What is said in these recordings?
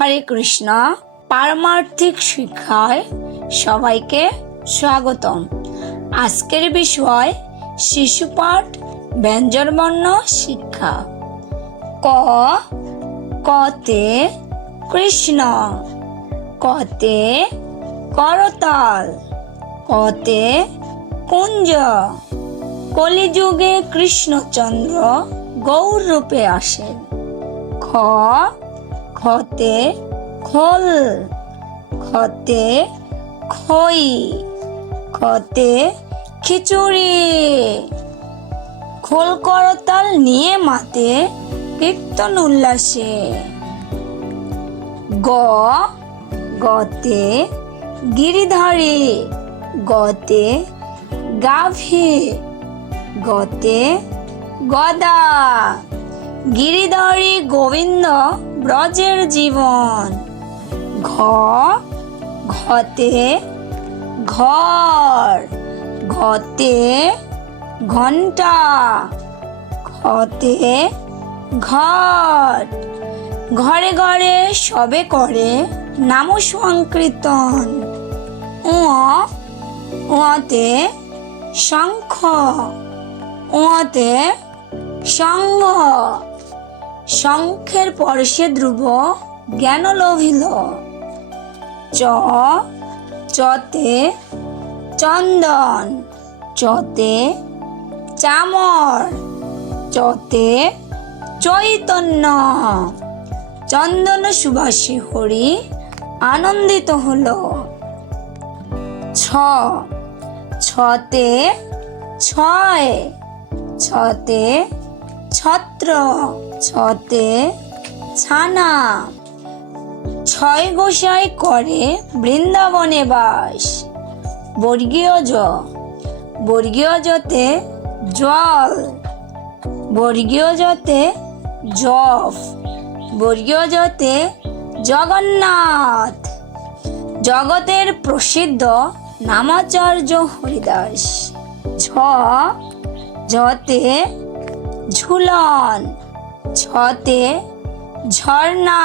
হরে কৃষ্ণ। পারমার্থিক শিক্ষায় সবাইকে স্বাগতম। আজকের বিষয় শিশুপাঠ ব্যঞ্জনবর্ণ শিক্ষা। ক কতে কৃষ্ণ, কতে করতাল, কতে কুঞ্জ। কলিযুগে কৃষ্ণচন্দ্র গৌর রূপে আসেন। খ খতে খোল, খতে খই, খতে খিচুড়ি। খোল করতাল নিয়ে মাতে কীর্তন উল্লাসে। গ গতে গিরিধারী, গতে গাভী, গতে গদা। গিরিধারী গোবিন্দ ব্রজের জীবন। ঘ ঘতে ঘর, ঘতে ঘণ্টা, ঘতে ঘট। ঘরে ঘরে সবে করে নাম সংকীর্তন। উঁতে শঙ্খ, উঁতে সংঘ। শঙ্খের পরশে ধ্রুব জ্ঞান লোভিল। চ চতে চন্দন, চতে চামর, চতে চৈতন্য। চন্দন সুবাসী হরি আনন্দিত হলো। ছ ছতে ছয়, ছতে ছত্র, ছতে ছানা। ছয় গোসাই করে বৃন্দাবনে বাস। বর্গীয় জ, বর্গীয় জতে জল, বর্গীয় জতে জপ, বর্গীয় জতে জগন্নাথ। জগতের প্রসিদ্ধ নামাচার্য হরিদাস। ঝ ঝতে ঝুলন, ঝতে ঝর্ণা,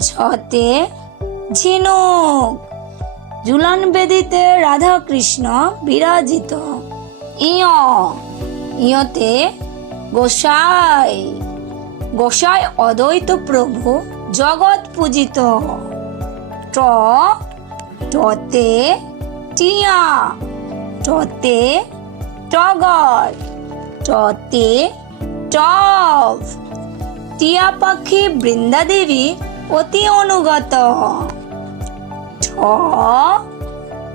ঝতে ঝিনুক। ঝুলন বেদিতে রাধা কৃষ্ণ বিরাজিত। ইয় ইয়তে গোসাই, গোসাই অদ্বৈত প্রভু জগৎ পূজিত। ট টতে টিয়া, টতে টগর, টতে টব। টিয়া পাখি বৃন্দাদেবী অতি অনুগত। ঠ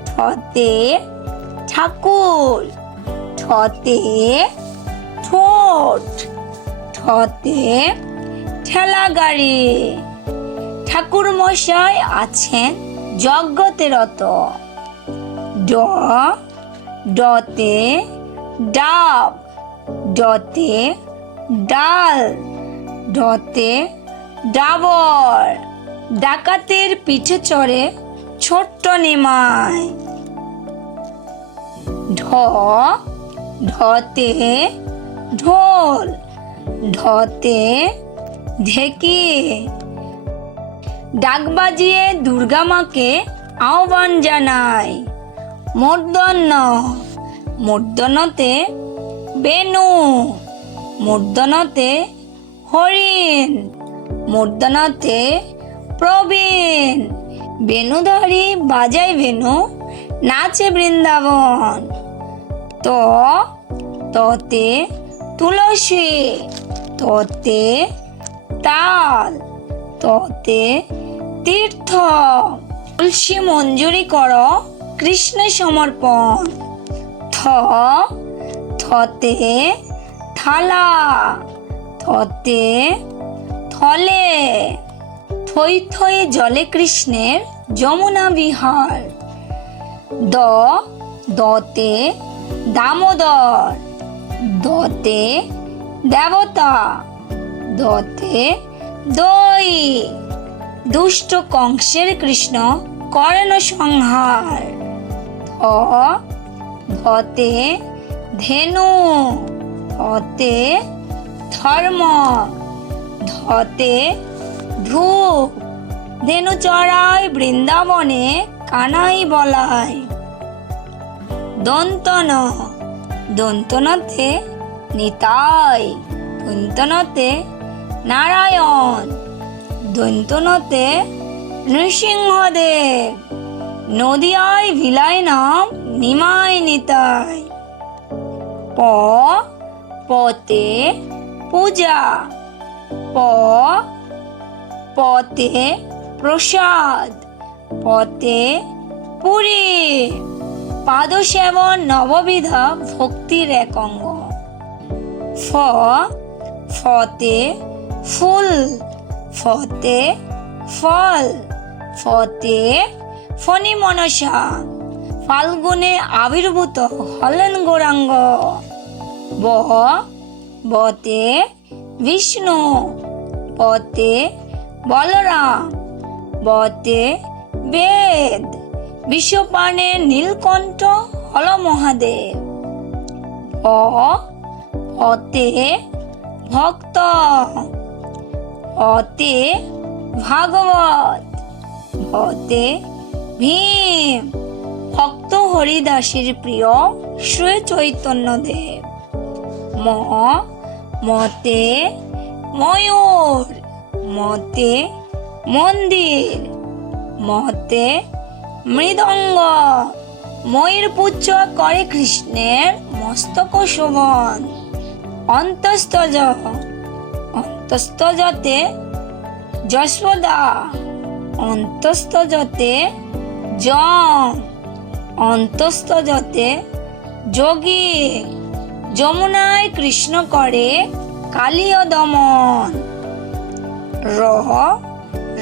ঠতে ঠাকুর, ঠতে ঠোঁট, ঠতে ঠেলা গাড়ি। ঠাকুর মশাই আছেন যজ্ঞতে রত। ড ডতে ডাব, ডতে ডাল, ডতে ডাবর। ডাকাতের পিঠে চড়ে ছোট্ট নিমাই। ঢ ঢতে ঢোল, ঢতে ঢেকি। ডাক বাজিয়ে দুর্গা মাকে আহ্বান জানায়। মূর্ধন্য, মূর্ধন্যতে বেনু, মূর্ধন্যতে হরিণ, মূর্ধন্যতে প্রবীণ। বেনুধারী বাজায় বেনু, নাচে বৃন্দাবন। ত ততে তুলসী, ততে তাল, ততে তীর্থ। তুলসী মঞ্জুরি কর কৃষ্ণ সমর্পণ। থ থতে থালা, থতে থলে। থই থই জলে কৃষ্ণের যমুনা বিহার। দ দতে দামোদর, দতে দেবতা, দতে দই। দুষ্ট কংসের কৃষ্ণ করেন সংহার। ধ ধতে ধেনু, ধতে ধর্ম, ধতে ধূপ। ধেনু চড়াই বৃন্দাবনে কানাই বলাই। দন্তন, দন্তনতে নিতাই, দন্তনতে নারায়ণ, দন্তনতে নৃসিংহদেব। নদিয়ায় ভিলাই নাম নিমাই নিতাই। প, পতে পূজা, প, পতে প্রসাদ, পতে পুরী। পাদসেবন নববিধ ভক্তির এক অঙ্গ। ফ, ফতে ফুল, ফতে ফল, ফতে ফণি মনসা। ফাল্গুনে আবির্ভূত হলেন গৌরাঙ্গ। ব, বতে বিষ্ণু, বতে বলরাম, বতে বেদ। বিশ্বপানে নীলকণ্ঠ হল মহাদেব। ভ, ভতে ভক্ত, ভতে ভাগবত, ভতে ভীম। ভক্ত হরিদাসের প্রিয় শ্রী চৈতন্যদেব। ম, মতে ময়ূর, মতে মন্দির, মতে মৃদঙ্গ। ময়ূর পুচ্ছ করে কৃষ্ণের মস্তক শোভন। অন্তস্তজ, অন্তস্তজতে যশোদা, অন্তস্তজতে যম, অন্তস্তজতে যোগী। যমুনায় কৃষ্ণ করে কালীয় দমন। র,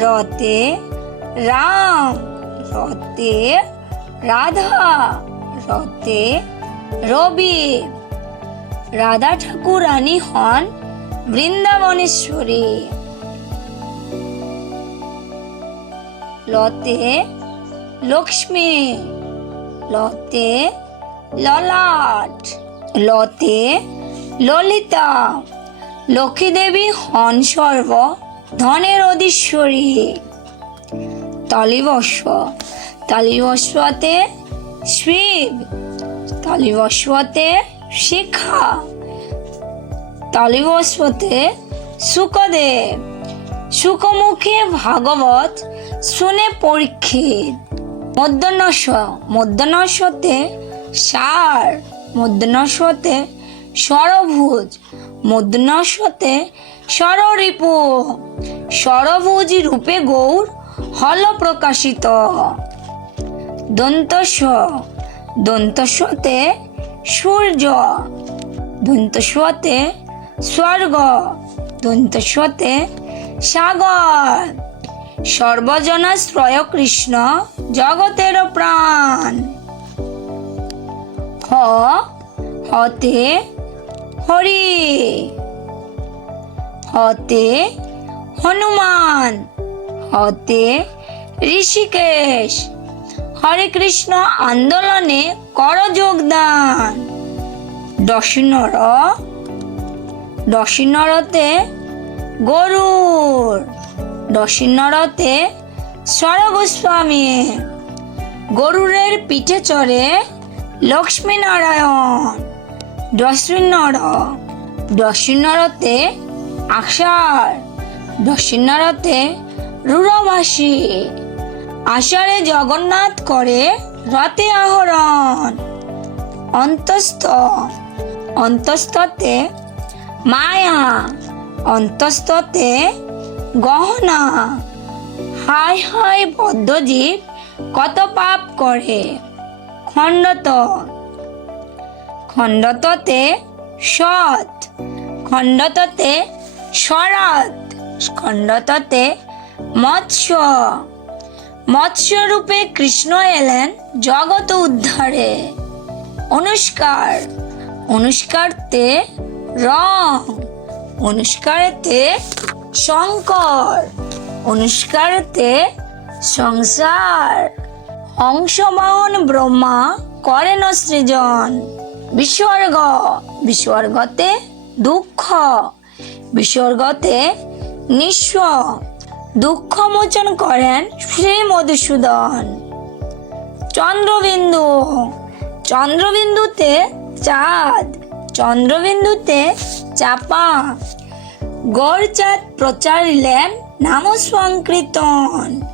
রতে রাম, রতে রাধা, রতে রবি। রাধা ঠাকুরানী হন বৃন্দাবনেশ্বরী। লতে লক্ষ্মী, লতে ললাট, লতে ললিতা। লক্ষ্মী দেবী হন সর্ব ধনের অধীশ্বরী। তালিবস্ব, তালিবস্বতে শিব, তালিবস্বতে শিখা, তালিবস্বতে শুকদেব। সুখমুখে ভাগবত শুনে পরীক্ষিত। মধ্যাহ্নস্ব, মধ্যাহ্নস্বতে সার, মধ্যাহ্নস্বতে ষড়ভুজ, মধ্যাহ্নস্বতে ষড়রিপু। ষড়ভুজ রূপে গৌর হল প্রকাশিত। দন্তস্ব, দন্তস্বতে সূর্য, দন্তস্বতে স্বর্গ, দন্তস্বতে সাগর। সর্বজনাশ্রয় কৃষ্ণ জগতের প্রাণ। হ, হতে হরি, হতে হনুমান, হতে ঋষিকেশ। হরে কৃষ্ণ আন্দোলনে কর যোগদান। দশিনর, দশিনরতে গরুর, দশিনরতে স্বরগোস্বামী। গরুরের পিঠে চড়ে লক্ষ্মী নারায়ণ। দশিনর, দশিনরতে আষাঢ়, দশিনরতে রূঢ়বাসী। আষাঢ়ে জগন্নাথ করে রথে আহরণ। অন্তস্থ, অন্তস্থতে মায়া, অন্তস্থতে গহনা। হায় হায় বদ্ধজীব কত পাপ করে। খণ্ডত, খণ্ডততে সৎ, খণ্ডততে শরৎ, খণ্ডততে মৎস্য। মৎস্য রূপে কৃষ্ণ এলেন জগৎ উদ্ধারে। অনুষ্কার, অনুষ্কারতে রং, অনুষ্কারেতে শঙ্কর, অনুষ্কারেতে সংসার। হংসবাহন ব্রহ্মা করেন সৃজন। বিসর্গ, বিসর্গতে দুঃখ, বিসর্গতে নিঃস্ব। দুঃখ মোচন করেন শ্রী মধুসূদন। চন্দ্রবিন্দু, চন্দ্রবিন্দুতে চাঁদ, চন্দ্রবিন্দুতে চাপা। গড়চাঁদ প্রচারিলেন নাম সংকীর্তন।